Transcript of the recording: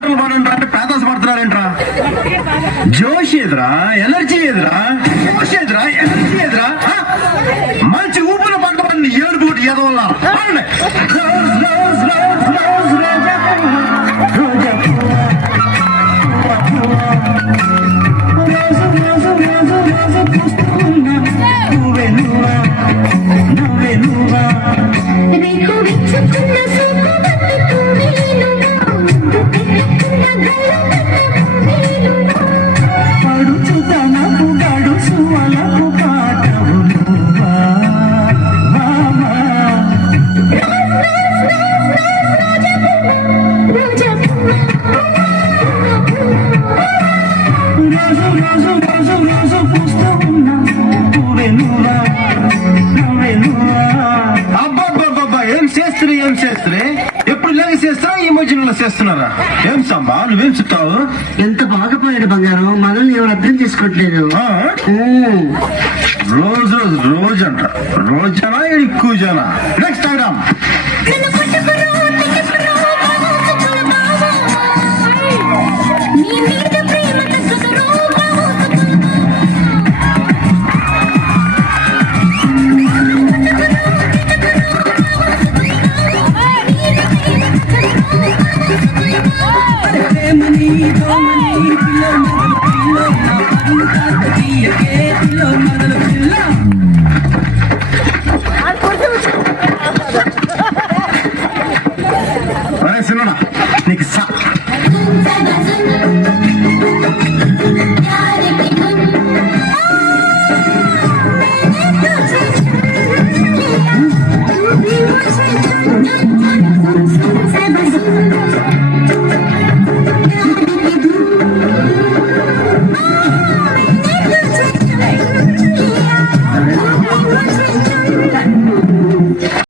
అంటే పేదాస పడుతున్నారేంట్రా? జోష్ ఎదురా, ఎనర్జీ ఎదురా, జోష్ ఎదురా, ఎనర్జీ ఎదురా, మంచి ఊపిన పక్కన ఏడుబోటి ఎదవల్ల ఏం చేస్తే ఎప్పుడు ఇలాగే చేస్తా ఈ మధ్యలో చేస్తున్నారా? ఏం సంబా నువ్వేం చెప్తావు? ఎంత బాగా పోయాడు బంగారం, మనల్ని ఎవరు అర్థం చేసుకోవట్లేదు. రోజు అంట, రోజనా ఎక్కువ జనా. Next item Mani,